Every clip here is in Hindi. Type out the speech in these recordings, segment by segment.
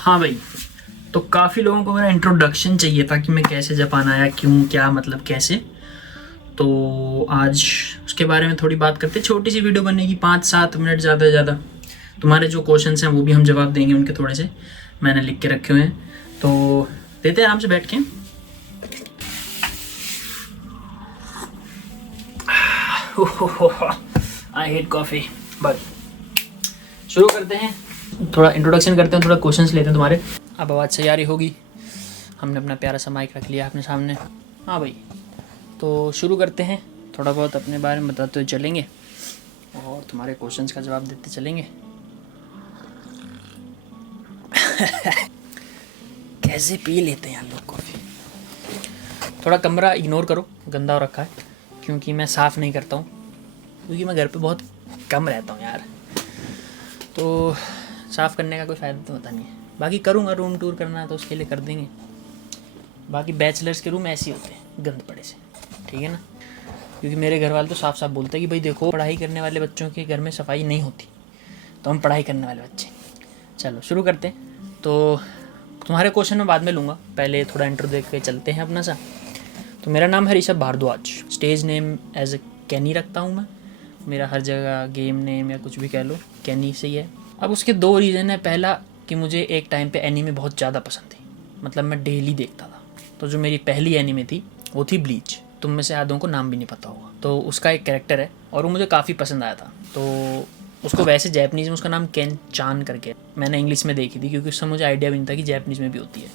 हाँ भाई, तो काफ़ी लोगों को मेरा इंट्रोडक्शन चाहिए था कि मैं कैसे जापान आया, क्यों, क्या मतलब कैसे। तो आज उसके बारे में थोड़ी बात करते। छोटी सी वीडियो बनेगी, 5-7 मिनट ज़्यादा से ज़्यादा। तुम्हारे जो क्वेश्चंस हैं वो भी हम जवाब देंगे, उनके थोड़े से मैंने लिख के रखे हुए हैं, तो देते हैं आराम से बैठ के। आई हेट कॉफ़ी, बट शुरू करते हैं। थोड़ा इंट्रोडक्शन करते हैं, थोड़ा क्वेश्चंस लेते हैं तुम्हारे। अब आवाज़ सही आ रही होगी, हमने अपना प्यारा सा माइक रख लिया अपने सामने। हाँ भाई, तो शुरू करते हैं। थोड़ा बहुत अपने बारे में बताते हुए चलेंगे और तुम्हारे क्वेश्चंस का जवाब देते चलेंगे। कैसे पी लेते हैं लोग कॉफ़ी। थोड़ा कमरा इग्नोर करो, गंदा हो रखा है, क्योंकि मैं साफ़ नहीं करता हूँ, क्योंकि मैं घर पे बहुत कम रहता हूँ यार। तो साफ़ करने का कोई फ़ायदा तो होता नहीं है। बाकी करूँगा, रूम टूर करना है तो उसके लिए कर देंगे। बाकी बैचलर्स के रूम ऐसे ही होते हैं, गंद पड़े से, ठीक है ना। क्योंकि मेरे घर वाले तो साफ साफ बोलते हैं कि भाई देखो, पढ़ाई करने वाले बच्चों के घर में सफाई नहीं होती, तो हम पढ़ाई करने वाले बच्चे। चलो शुरू करते हैं। तो तुम्हारे क्वेश्चन मैं बाद में लूँगा, पहले थोड़ा इंट्रो देख के चलते हैं अपना सा। तो मेरा नाम है Rishabh Bhardwaj. Stage name as a Kenny रखता हूँ मैं। मेरा हर जगह गेम नेम या कुछ भी कह लो, कैनी से ही है। अब उसके दो रीज़न है। पहला कि मुझे एक टाइम पे एनीमे बहुत ज़्यादा पसंद थी, मतलब मैं डेली देखता था। तो जो मेरी पहली एनीमे थी वो थी ब्लीच। तुम में से आधों को नाम भी नहीं पता होगा। तो उसका एक कैरेक्टर है और वो मुझे काफ़ी पसंद आया था। तो उसको वैसे जैपनीज़ में उसका नाम केन चान करके, मैंने इंग्लिश में देखी थी क्योंकि उससे मुझे आइडिया भी नहीं था कि जैपनीज़ में भी होती है।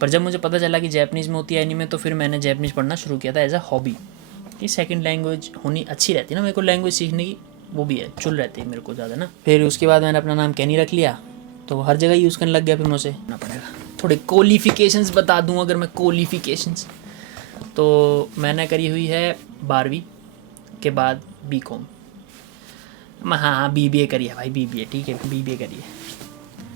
पर जब मुझे पता चला कि जैपनीज़ में होती है एनीमे, तो फिर मैंने जैपनीज़ पढ़ना शुरू किया था एज अ हॉबी। कि सेकंड लैंग्वेज होनी अच्छी रहती है ना, मेरे को लैंग्वेज सीखने की वो भी है, चुल रहती है मेरे को ज़्यादा ना। फिर उसके बाद मैंने अपना नाम कैनी रख लिया, तो हर जगह यूज़ करने लग गया। फिर मुझे ना पड़ेगा। थोड़े क्वालिफिकेशंस बता दूँ अगर मैं, क्वालिफिकेशंस तो मैंने करी हुई है 12वीं के बाद बीकॉम। हाँ, बीबीए करी है भाई, बीबीए ठीक है, बीबीए करी है।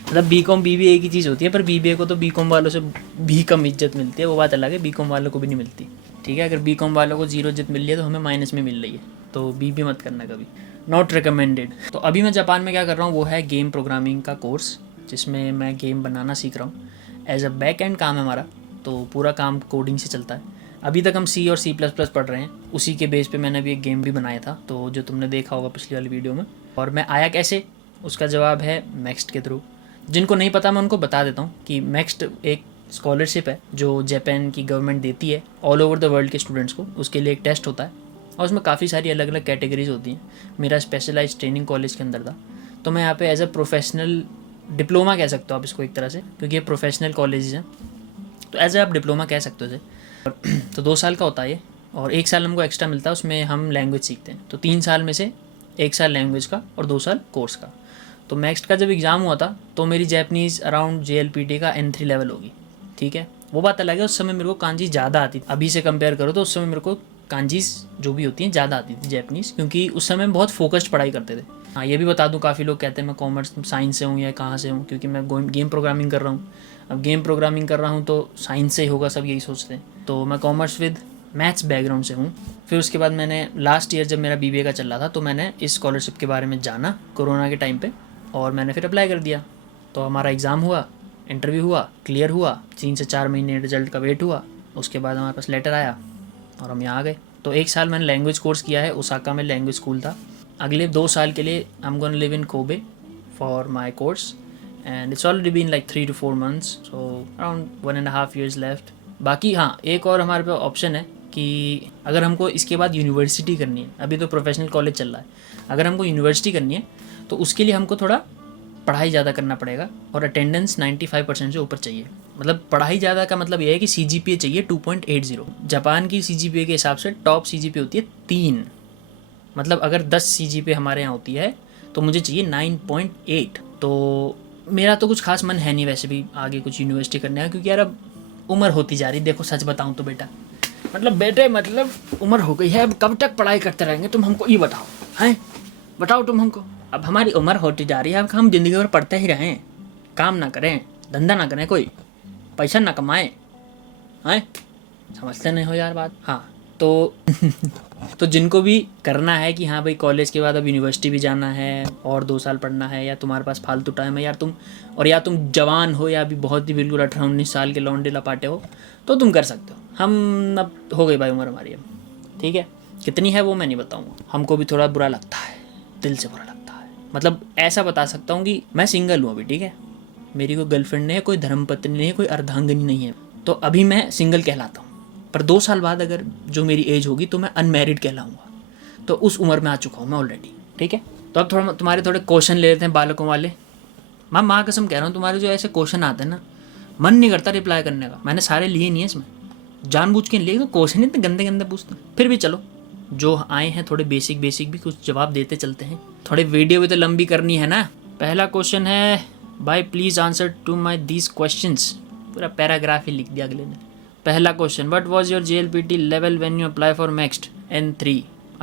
मतलब बीकॉम बीबीए एक ही चीज़ होती है, पर बीबीए को तो बीकॉम वालों से भी कम इज्जत मिलती है, वो बात अलग है। बीकॉम वालों को भी नहीं मिलती, ठीक है। अगर बीकॉम वालों को 0 इज्जत मिल रही है तो हमें माइनस में मिल रही है, तो बीबीए मत करना कभी, नॉट रिकमेंडेड। तो अभी मैं जापान में क्या कर रहा हूँ वो है गेम प्रोग्रामिंग का कोर्स, जिसमें मैं गेम बनाना सीख रहा हूँ। एज अ बैक एंड काम है हमारा, तो पूरा काम कोडिंग से चलता है। अभी तक हम सी और C++ पढ़ रहे हैं, उसी के बेस पे मैंने अभी एक गेम भी बनाया था, तो जो तुमने देखा होगा पिछली वाली वीडियो में। और मैं आया कैसे, उसका जवाब है मैक्स्ट के थ्रू। जिनको नहीं पता मैं उनको बता देता हूँ कि मैक्स्ट एक स्कॉलरशिप है जो जापान की गवर्नमेंट देती है ऑल ओवर द वर्ल्ड के स्टूडेंट्स को। उसके लिए एक टेस्ट होता है और उसमें काफ़ी सारी अलग अलग कैटेगरीज होती हैं। मेरा स्पेशलाइज्ड ट्रेनिंग कॉलेज के अंदर था, तो मैं यहाँ पे एज अ प्रोफेशनल डिप्लोमा कह सकते हो आप इसको एक तरह से, क्योंकि ये प्रोफेशनल कॉलेज हैं, तो एज आप डिप्लोमा कह सकते हो इसे। तो 2 साल का होता है ये, और 1 साल हमको एक्स्ट्रा मिलता है, उसमें हम लैंग्वेज सीखते हैं। तो 3 साल में से 1 साल लैंग्वेज का और 2 साल कोर्स का। तो मैक्स्ट का जब एग्ज़ाम हुआ था तो मेरी जैपनीज़ अराउंड JLPT का N3 लेवल होगी, ठीक है। वो बात अलग है, उस समय मेरे को कांजी ज़्यादा आती थी। अभी से कंपेयर करो तो उस समय मेरे को कांजीज़ जो भी होती हैं ज़्यादा आती थी जैपनीज़, क्योंकि उस समय बहुत फोकस्ड पढ़ाई करते थे। हाँ, ये भी बता दूँ, काफ़ी लोग कहते हैं मैं कॉमर्स साइंस से हूँ या कहाँ से हूँ, क्योंकि मैं गेम प्रोग्रामिंग कर रहा हूँ। अब गेम प्रोग्रामिंग कर रहा हूँ तो साइंस से ही होगा, सब यही सोचते हैं। तो मैं कॉमर्स विद मैथ्स बैकग्राउंड से हूँ। फिर उसके बाद मैंने लास्ट ईयर जब मेरा BBA का चल रहा था, तो मैंने इस स्कॉलरशिप के बारे में जाना कोरोना के टाइम पे, और मैंने फिर अप्लाई कर दिया। तो हमारा एग्ज़ाम हुआ, इंटरव्यू हुआ, क्लियर हुआ, 3 से 4 महीने रिजल्ट का वेट हुआ, उसके बाद हमारे पास लेटर आया और हम यहाँ आ गए। तो 1 साल मैंने लैंग्वेज कोर्स किया है, ओसाका में लैंग्वेज स्कूल था। अगले 2 साल के लिए I am gonna live in Kobe for my course, and it's already been like 3 to 4 months, so around 1.5 years left. बाकी हाँ, एक और हमारे पास ऑप्शन है कि अगर हमको इसके बाद यूनिवर्सिटी करनी है, अभी तो प्रोफेशनल कॉलेज चल रहा है, अगर हमको यूनिवर्सिटी करनी है तो उसके लिए हमको थोड़ा पढ़ाई ज़्यादा करना पड़ेगा और अटेंडेंस 95% से ऊपर चाहिए। मतलब पढ़ाई ज़्यादा का मतलब ये है कि CGPA चाहिए 2.80। जापान की CGPA के हिसाब से टॉप CGPA होती है 3। मतलब अगर 10 CGPA हमारे यहाँ होती है तो मुझे चाहिए 9.8। तो मेरा तो कुछ खास मन है नहीं वैसे भी आगे कुछ यूनिवर्सिटी करने का, क्योंकि यार अब उम्र होती जा रही। देखो सच बताऊँ तो बेटा, मतलब उम्र हो गई है, अब कब तक पढ़ाई करते रहेंगे तुम, हमको ये बताओ, हैं बताओ तुम हमको। अब हमारी उम्र होती जा रही है, अब हम ज़िंदगी भर पढ़ते ही रहें, काम ना करें, धंधा ना करें, कोई पैसा ना कमाएं, हैं? समझते नहीं हो यार बात। हाँ तो तो जिनको भी करना है कि हाँ भाई कॉलेज के बाद अब यूनिवर्सिटी भी जाना है और 2 साल पढ़ना है, या तुम्हारे पास फालतू टाइम है यार तुम, और या तुम जवान हो या अभी बहुत ही बिल्कुल 18-19 साल के लौंडे लपाटे हो, तो तुम कर सकते हो। हम अब हो गई भाई उम्र हमारी अब, ठीक है। कितनी है वो मैं नहीं बताऊँगा, हमको भी थोड़ा बुरा लगता है, दिल से बुरा लगता है। मतलब ऐसा बता सकता हूँ कि मैं सिंगल हूँ अभी, ठीक है। मेरी कोई गर्लफ्रेंड नहीं है, कोई धर्मपत्नी नहीं है, कोई अर्धांगिनी नहीं है, तो अभी मैं सिंगल कहलाता हूँ। पर 2 साल बाद अगर जो मेरी एज होगी तो मैं अनमैरिड कहलाऊँगा। तो उस उम्र में आ चुका हूँ मैं ऑलरेडी, ठीक है। तो अब थोड़ा तुम्हारे थोड़े क्वेश्चन ले लेते हैं बालकों वाले। मैं माँ कसम कह रहा हूँ, तुम्हारे जो ऐसे क्वेश्चन आते हैं ना, मन नहीं करता रिप्लाई करने का। मैंने सारे लिए नहीं है इसमें, जानबूझ के लिए, तो क्वेश्चन इतने गंदे गंदे पूछते हैं। फिर भी चलो, जो आए हैं थोड़े बेसिक भी कुछ जवाब देते चलते हैं। थोड़ी वीडियो भी तो लंबी करनी है ना। पहला क्वेश्चन है, भाई please answer to my these questions. पूरा पैराग्राफ ही लिख दिया अगले ने। पहला question, what was your JLPT level when you apply for next N3?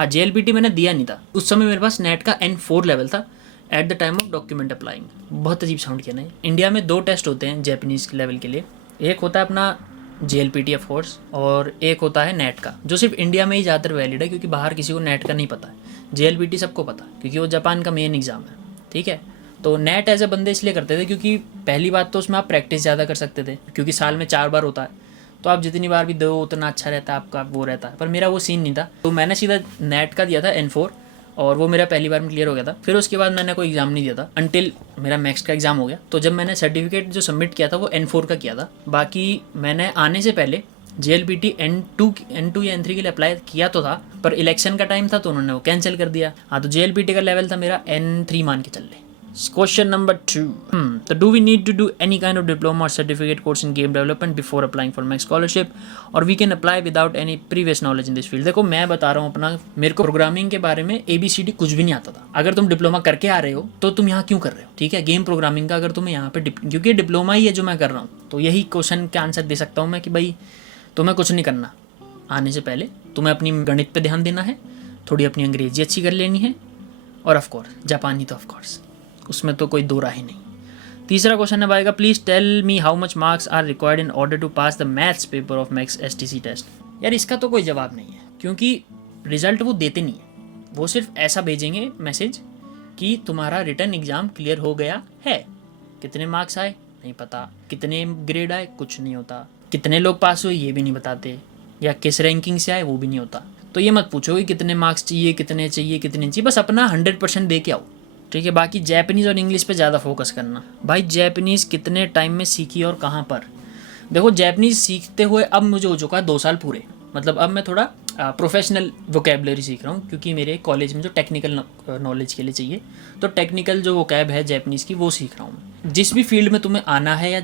JLPT मैंने दिया नहीं था उस समय, मेरे पास नेट का N4 लेवल था at the time of document applying. बहुत अजीब साउंड किया ना। इंडिया में 2 टेस्ट होते हैं जैपनीज़ लेवल के लिए, एक होता है अपना JLPT ऑफ कोर्स, और एक होता है नेट का, जो सिर्फ इंडिया में ही ज़्यादातर वैलिड है, क्योंकि बाहर किसी को नेट का नहीं पता है। JLPT सबको पता है क्योंकि वो जापान का मेन एग्ज़ाम है, ठीक है। तो नेट एज ए बंदे इसलिए करते थे क्योंकि पहली बात तो उसमें आप प्रैक्टिस ज़्यादा कर सकते थे, क्योंकि साल में 4 बार होता है, तो आप जितनी बार भी दो उतना अच्छा रहता है आपका, वो रहता है। पर मेरा वो सीन नहीं था, तो मैंने सीधा नेट का दिया था N4, और वो मेरा पहली बार में क्लियर हो गया था। फिर उसके बाद मैंने कोई एग्ज़ाम नहीं दिया था अंटिल मेरा मैक्स का एग्ज़ाम हो गया। तो जब मैंने सर्टिफिकेट जो सबमिट किया था वो N4 का किया था। बाकी मैंने आने से पहले JLPT N2 या N3 के लिए अप्लाई किया तो था, पर इलेक्शन का टाइम था तो उन्होंने वो कैंसिल कर दिया। हाँ, तो JLPT का लेवल था मेरा N3 मान के चल ले। क्वेश्चन नंबर 2, तो do we need to do any kind of diploma और certificate course in game development before applying for Max scholarship, और we can apply without any previous knowledge in this field? देखो मैं बता रहा हूँ अपना, मेरे को प्रोग्रामिंग के बारे में ABCD कुछ भी नहीं आता था। अगर तुम डिप्लोमा करके आ रहे हो तो तुम यहाँ क्यों कर रहे हो, ठीक है। गेम प्रोग्रामिंग का अगर तुम्हें यहाँ पे क्योंकि डिप्लोमा ही है जो मैं कर रहा हूँ, तो यही क्वेश्चन का आंसर दे सकता हूँ मैं कि भाई तुम्हें कुछ नहीं करना आने से पहले, तुम्हें अपनी गणित पे ध्यान देना है, थोड़ी अपनी अंग्रेजी अच्छी कर लेनी है, और ऑफकोर्स जापानी तो ऑफकोर्स, उसमें तो कोई दो राय नहीं। तीसरा क्वेश्चन है आएगा, please tell me how much marks are required in order to pass the maths paper of MEXT STC test. यार इसका तो कोई जवाब नहीं है, क्योंकि रिजल्ट वो देते नहीं है, वो सिर्फ ऐसा भेजेंगे मैसेज कि तुम्हारा रिटर्न एग्ज़ाम क्लियर हो गया है। कितने मार्क्स आए नहीं पता, कितने ग्रेड आए कुछ नहीं होता, कितने लोग पास हुए ये भी नहीं बताते, या किस रैंकिंग से आए वो भी नहीं होता। तो ये मत पूछो कि कितने मार्क्स चाहिए, कितने चाहिए, बस अपना 100% दे के आओ, ठीक है। बाकी जैपनीज़ और इंग्लिश पे ज़्यादा फोकस करना। भाई जैपनीज़ कितने टाइम में सीखी और कहाँ पर? देखो जैपनीज़ सीखते हुए अब मुझे हो चुका है 2 साल पूरे, मतलब अब मैं थोड़ा प्रोफेशनल वोकेबलरी सीख रहा हूँ, क्योंकि मेरे कॉलेज में जो टेक्निकल नॉलेज के लिए चाहिए, तो टेक्निकल जो वोकैब है जैपनीज़ की वो सीख रहा हूँ। जिस भी फील्ड में तुम्हें आना है या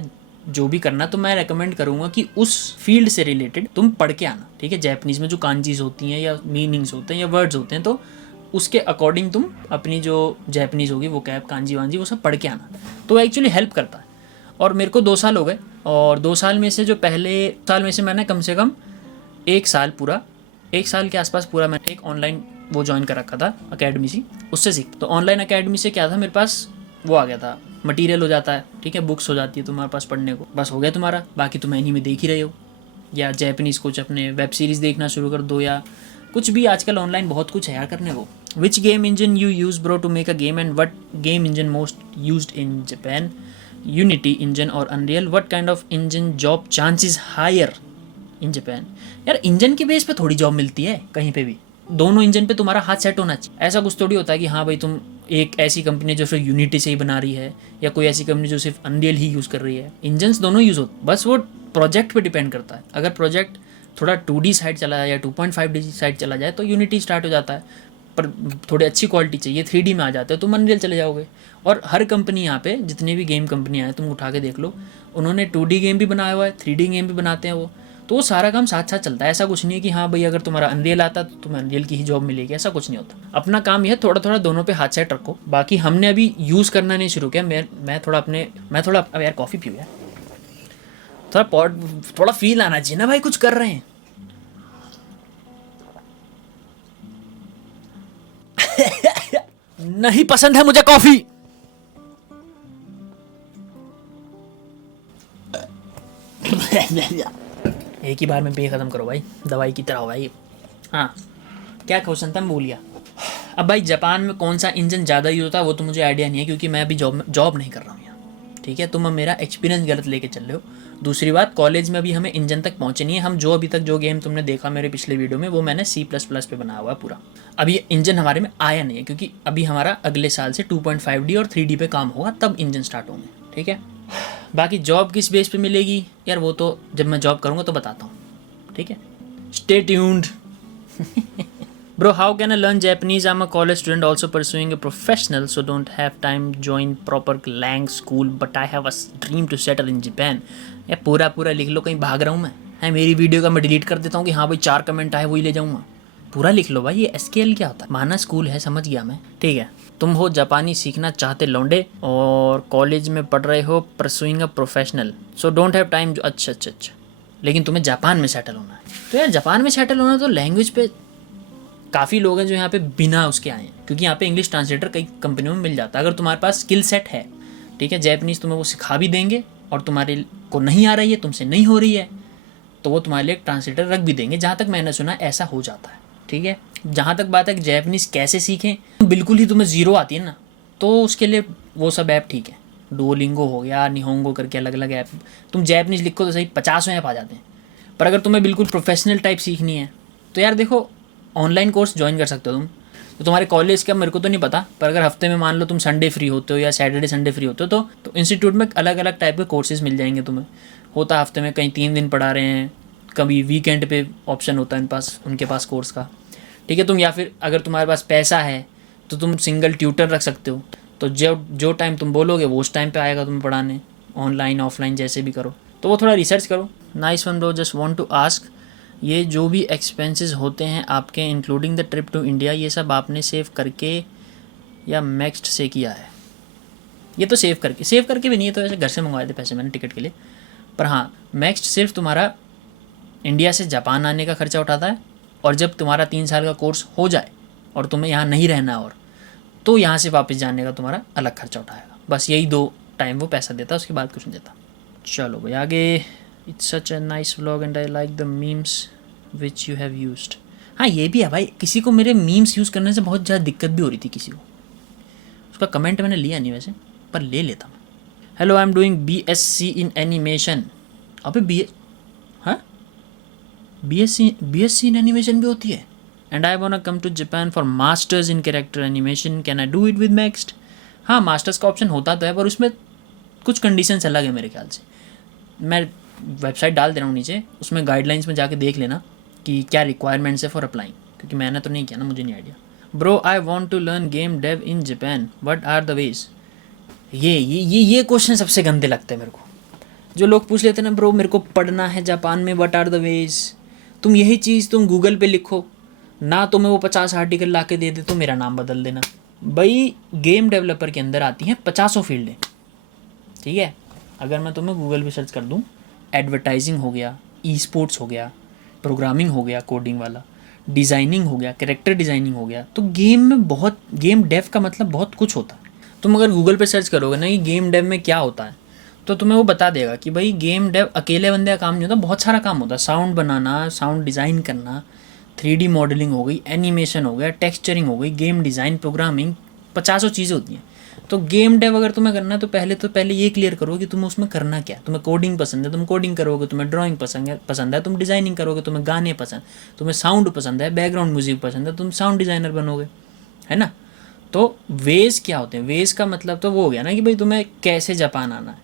जो भी करना, तो मैं रेकमेंड करूँगा कि उस फील्ड से रिलेटेड तुम पढ़ के आना, ठीक है। जैपनीज़ में जो कांजीज होती हैं या मीनिंग्स होते हैं या वर्ड्स होते हैं, तो उसके अकॉर्डिंग तुम अपनी जो जैपनीज़ होगी वो कैब कांजी वांजी वो सब पढ़ के आना, तो एक्चुअली हेल्प करता है। और मेरे को 2 साल हो गए, और 2 साल में से जो पहले साल में से मैंने कम से कम 1 साल पूरा, 1 साल के आसपास पूरा मैंने एक ऑनलाइन वो ज्वाइन कर रखा था अकेडमी सी, उससे सीख। तो ऑनलाइन अकेडमी से क्या था, मेरे पास वो आ गया था, मटीरियल हो जाता है, ठीक है, बुक्स हो जाती है तुम्हारे पास पढ़ने को, बस हो गया तुम्हारा। बाकी तुम एनीमे देख ही रहे हो, या जैपनीज़ कुछ अपने वेब सीरीज़ देखना शुरू कर दो, या कुछ भी आजकल ऑनलाइन बहुत कुछ है यार करने को। Which game engine you use bro to make a game, and what game engine most used in Japan? Unity engine और Unreal? What kind of engine job chances higher in Japan? यार इंजन के बेस पे थोड़ी जॉब मिलती है कहीं पे भी, दोनों इंजन पे तुम्हारा हाथ सेट होना चाहिए। ऐसा कुछ थोड़ी होता है कि हाँ भाई तुम एक ऐसी कंपनी जो सिर्फ यूनिटी से ही बना रही है, या कोई ऐसी कंपनी जो सिर्फ अनरियल ही यूज़ कर रही है। इंजन्स दोनों यूज़ होते, बस वो प्रोजेक्ट पे डिपेंड करता है। अगर प्रोजेक्ट थोड़ा 2D साइड चला जाए या 2.5D साइड चला जाए तो यूनिटी स्टार्ट हो जाता है, पर थोड़ी अच्छी क्वालिटी चाहिए 3D में आ जाते हो तो अनरियल चले जाओगे। और हर कंपनी यहाँ पे जितने भी गेम कंपनियाँ हैं तुम उठा के देख लो, उन्होंने 2D गेम भी बनाया हुआ है, 3D गेम भी बनाते हैं वो, तो वो सारा काम साथ साथ चलता है। ऐसा कुछ नहीं है कि हाँ भाई अगर तुम्हारा अनरियल आता तो तुम्हें अनरियल की ही जॉब मिलेगी, ऐसा कुछ नहीं होता। अपना काम यह थोड़ा थोड़ा दोनों पे हाथ सेट रखो। बाकी हमने अभी यूज़ करना नहीं शुरू किया, मैं थोड़ा अब यार कॉफ़ी पीऊँ यार, थोड़ा फील आना चाहिए ना भाई, कुछ कर रहे हैं। नहीं पसंद है मुझे कॉफी। एक ही बार में पे खत्म करो भाई, दवाई की तरह हो भाई। हाँ क्या क्वेश्चन था, मैं भूल गया। अब भाई जापान में कौन सा इंजन ज़्यादा यूज़ होता है वो तो मुझे आइडिया नहीं है, क्योंकि मैं अभी जॉब नहीं कर रहा हूँ यहाँ, ठीक है। तुम अब मेरा एक्सपीरियंस गलत लेके चल रहे हो। दूसरी बात, कॉलेज में अभी हमें इंजन तक पहुँचे नहीं है। हम जो अभी तक जो गेम तुमने देखा मेरे पिछले वीडियो में, वो मैंने C++ पे बनाया हुआ है पूरा। अभी इंजन हमारे में आया नहीं है, क्योंकि अभी हमारा अगले साल से 2.5D और 3D पे काम होगा, तब इंजन स्टार्ट होंगे, ठीक है। बाकी जॉब किस बेस पे मिलेगी यार, वो तो जब मैं जॉब करूँगा तो बताता हूँ, ठीक है। Stay tuned. Bro, how can I learn Japanese? I'm a college student also pursuing a professional, so don't have time join proper lang school, but I have a dream to settle in Japan. यार पूरा लिख लो, कहीं भाग रहा हूँ मैं? है मेरी वीडियो का मैं डिलीट कर देता हूँ कि हाँ भाई 4 कमेंट आए वही ले जाऊँगा। पूरा लिख लो भाई। ये SQL क्या होता है? माना स्कूल है, समझ गया मैं, ठीक है। तुम हो जापानी सीखना चाहते लौंडे और कॉलेज में पढ़ रहे हो pursuing a professional, so don't have time. अच्छा, लेकिन तुम्हें जापान में सेटल होना है, तो यार जापान में सेटल होना तो लैंग्वेज पे काफ़ी लोग हैं जो यहाँ पे बिना उसके आए हैं, क्योंकि यहाँ पे इंग्लिश ट्रांसलेटर कई कंपनियों में मिल जाता है। अगर तुम्हारे पास स्किल सेट है, ठीक है, जैपनीज़ तुम्हें वो सिखा भी देंगे, और तुम्हारे को नहीं आ रही है, तुमसे नहीं हो रही है, तो वो तुम्हारे लिए एक ट्रांसलेटर रख भी देंगे। जहाँ तक मैंने सुना ऐसा हो जाता है, ठीक है। जहाँ तक बात है कि जैपनीज़ कैसे सीखें, बिल्कुल ही तुम्हें ज़ीरो आती है ना, तो उसके लिए वो सब ऐप ठीक है। डुओलिंगो हो गया, निहोंगो करके अलग अलग ऐप, तुम जैपनीज़ लिखो तो सही 50 ऐप आ जाते हैं। पर अगर तुम्हें बिल्कुल प्रोफेशनल टाइप सीखनी है तो यार देखो, ऑनलाइन कोर्स ज्वाइन कर सकते हो तुम। तो तुम्हारे कॉलेज का मेरे को तो नहीं पता, पर अगर हफ्ते में मान लो तुम संडे फ्री होते हो या सैटरडे संडे फ्री होते हो, तो इंस्टीट्यूट में अलग अलग टाइप के कोर्सेज मिल जाएंगे तुम्हें। होता हफ्ते में कहीं 3 दिन पढ़ा रहे हैं, कभी वीकेंड पे ऑप्शन होता है उनके पास कोर्स का, ठीक है। तुम या फिर अगर तुम्हारे पास पैसा है तो तुम सिंगल ट्यूटर रख सकते हो, तो जो टाइम तुम बोलोगे वो उस टाइम पे आएगा तुम्हें पढ़ाने, ऑनलाइन ऑफलाइन जैसे भी करो। तो वो थोड़ा रिसर्च करो। Nice one bro, just want to ask, ये जो भी एक्सपेंसेस होते हैं आपके including the trip to India, ये सब आपने सेव करके या मैक्स्ड से किया है? ये तो सेव करके भी नहीं है, तो ऐसे घर से मंगवाए थे पैसे मैंने टिकट के लिए। पर हाँ, मैक्स्ड सिर्फ तुम्हारा इंडिया से जापान आने का खर्चा उठाता है, और जब तुम्हारा 3 साल का कोर्स हो जाए और तुम्हें यहाँ नहीं रहना, और तो यहाँ से वापस जाने का तुम्हारा अलग खर्चा उठाएगा। बस यही 2 टाइम वो पैसा देता है, उसके बाद कुछ नहीं देता। चलो भाई आगे। It's such a nice vlog and I like the memes which you have used. हाँ ये भी है भाई, किसी को मेरे मीम्स यूज़ करने से बहुत ज़्यादा दिक्कत भी हो रही थी किसी को। उसका कमेंट मैंने लिया नहीं वैसे, पर ले लेता मैं। Hello, I am doing BSc in animation. अबे हाँ, BSc इन एनिमेशन भी होती है। And I want come to Japan for masters in character animation, can I do it with MEXT? हाँ, मास्टर्स का ऑप्शन होता तो है, पर उसमें कुछ कंडीशंस अलग है मेरे ख्याल से। मैं वेबसाइट डाल दे रहा हूँ नीचे, उसमें गाइडलाइंस में जाके देख लेना कि क्या रिक्वायरमेंट्स है फॉर अप्लाइंग, क्योंकि मैंने तो नहीं किया ना, मुझे नहीं idea. Bro, I want to learn game dev in Japan, what are the ways? ये क्वेश्चन सबसे गंदे लगते हैं मेरे को, जो लोग पूछ लेते हैं ना, ब्रो मेरे को पढ़ना है जापान में, व्हाट आर द वेज? तुम यही चीज़ तुम गूगल पे लिखो ना, तुम्हें वो 50 आर्टिकल ला के दे दे तो मेरा नाम बदल देना। भाई गेम डेवलपर के अंदर आती हैं 50 फील्डें, ठीक है। अगर मैं तुम्हें गूगल पे सर्च कर दूँ, एडवर्टाइजिंग हो गया, ई स्पोर्ट्स हो गया, प्रोग्रामिंग हो गया कोडिंग वाला, डिज़ाइनिंग हो गया, कैरेक्टर डिज़ाइनिंग हो गया, तो गेम डेव का मतलब बहुत कुछ होता है। तुम अगर गूगल पे सर्च करोगे ना कि गेम डेव में क्या होता है, तो तुम्हें वो बता देगा कि भाई गेम डेव अकेले बंदे का काम नहीं होता, बहुत सारा काम होता है। साउंड बनाना, साउंड डिज़ाइन करना, 3D मॉडलिंग हो गई, एनिमेशन हो गया, टेक्सचरिंग हो गई, गेम डिज़ाइन, प्रोग्रामिंग, 50 चीज़ें होती हैं। तो गेम डेव अगर तुम्हें करना है तो पहले ये क्लियर करो कि तुम्हें उसमें करना क्या है। तुम्हें कोडिंग पसंद है, तुम कोडिंग करोगे। तुम्हें ड्राइंग पसंद है, तुम डिज़ाइनिंग करोगे। तुम्हें गाने पसंद, तुम्हें साउंड पसंद है, बैकग्राउंड म्यूजिक पसंद है, तुम साउंड डिज़ाइनर बनोगे, है ना। तो वेज क्या होते हैं? वेज का मतलब तो वो हो गया ना कि भाई तुम्हें कैसे जापान आना है।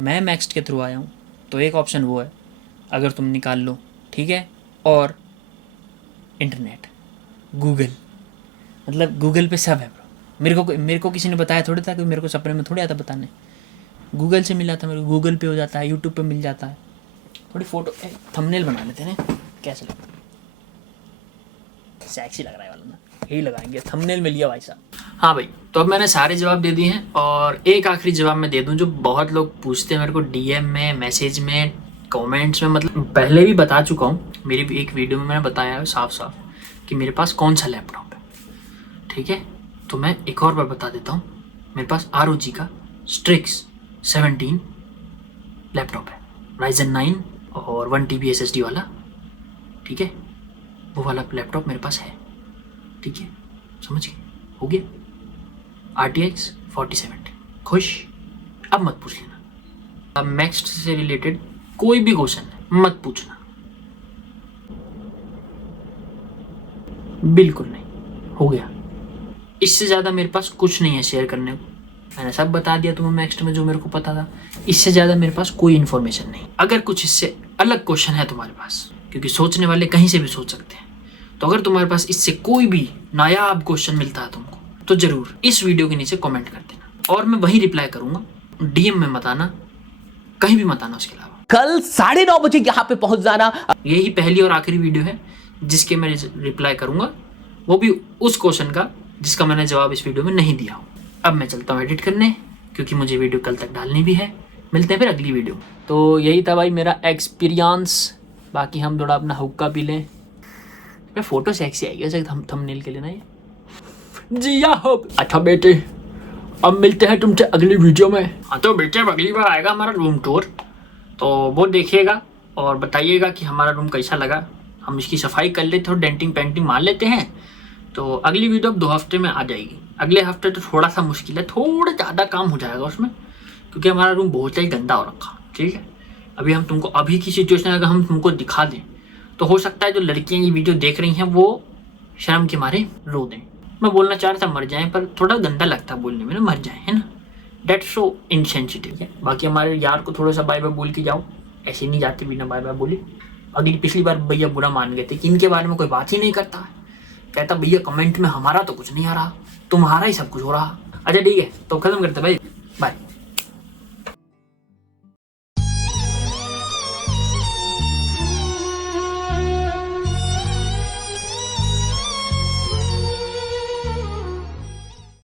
मैं मैक्स्ड के थ्रू आया हूँ, तो एक ऑप्शन वो है, अगर तुम निकाल लो, ठीक है। और इंटरनेट, गूगल, मतलब गूगल पे सब है ब्रो। मेरे को किसी ने बताया थोड़ी था, कि मेरे को सपने में थोड़ी आता बताने। गूगल से मिला था मेरे को, गूगल पे हो जाता है, यूट्यूब पे मिल जाता है। थोड़ी फोटो थंबनेल बना लेते हैं, कैसे लग सेक्सी लग रहा है वाला ना, यही लगाएंगे, थंबनेल मिल गया भाई साहब। हाँ भाई, तो अब मैंने सारे जवाब दे दिए हैं, और एक आखिरी जवाब मैं दे दूं जो बहुत लोग पूछते हैं मेरे को DM में, मैसेज में, कमेंट्स में। मतलब पहले भी बता चुका हूँ, मेरी भी एक वीडियो में मैंने बताया है साफ साफ कि मेरे पास कौन सा लैपटॉप है, ठीक है। तो मैं एक और बार बता देता हूँ, मेरे पास ROG का Strix 17 लैपटॉप है, Ryzen 9 और 1 TB SSD वाला, ठीक है। वो वाला लैपटॉप मेरे पास है। ठीक है, समझ गए? हो गया। RTX 4070 खुश? अब मत पूछ लेना। अब नेक्स्ट से रिलेटेड कोई भी क्वेश्चन मत पूछना, बिल्कुल नहीं। हो गया। इससे ज़्यादा मेरे पास कुछ नहीं है शेयर करने को। मैंने सब बता दिया तुम्हें नेक्स्ट में जो मेरे को पता था। इससे ज़्यादा मेरे पास कोई इन्फॉर्मेशन नहीं। अगर कुछ इससे अलग क्वेश्चन है तुम्हारे पास, क्योंकि सोचने वाले कहीं से भी सोच सकते हैं, तो अगर तुम्हारे पास इससे कोई भी नायाब क्वेश्चन मिलता है तुमको, तो ज़रूर इस वीडियो के नीचे कमेंट कर देना और मैं वहीं रिप्लाई करूँगा। DM में मत आना, कहीं भी मत आना। उसके अलावा कल 9:30 बजे यहाँ पे पहुंच जाना। यही पहली और आखिरी वीडियो है जिसके मैं रिप्लाई करूँगा, वो भी उस क्वेश्चन का जिसका मैंने जवाब इस वीडियो में नहीं दिया हो। अब मैं चलता हूँ एडिट करने, क्योंकि मुझे वीडियो कल तक डालनी भी है। मिलते हैं फिर अगली वीडियो में। तो यही था भाई मेरा एक्सपीरियंस। बाकी हम थोड़ा अपना हुक्का पी लें। मैं फ़ोटो सेक्सी आएगी वैसे थंबनेल के लिए ना ये। जी हो। अच्छा बेटे, अब मिलते हैं तुमसे अगली वीडियो में। हाँ तो बेटे, अब अगली बार आएगा हमारा रूम टूर, तो वो देखिएगा और बताइएगा कि हमारा रूम कैसा लगा। हम इसकी सफाई कर लेते हैं और डेंटिंग पेंटिंग मार लेते हैं। तो अगली वीडियो अब 2 हफ्ते में आ जाएगी। अगले हफ्ते तो थोड़ा सा मुश्किल है, थोड़ा ज़्यादा काम हो जाएगा उसमें, क्योंकि हमारा रूम बहुत ही गंदा हो रखा। ठीक है, अभी हम तुमको अभी की सिचुएशन अगर हम तुमको दिखा दें तो हो सकता है जो लड़कियाँ ये वीडियो देख रही हैं वो शर्म के मारे रो दें। मैं बोलना चाह रहा था मर जाएं, पर थोड़ा गंदा लगता है बोलने में ना, मर जाएं, है ना। डेट्स सो इनसेंसिटिव है। बाकी हमारे यार को थोड़ा सा बाय बाय बोल के जाओ, ऐसे नहीं जाते बिना बाय बाय बोले। अगली पिछली बार भैया बुरा मान गए थे कि इनके बारे में कोई बात ही नहीं करता। कहता भैया कमेंट में हमारा तो कुछ नहीं आ रहा, तुम्हारा ही सब कुछ हो रहा। अच्छा ठीक है, तो खत्म करते भाई।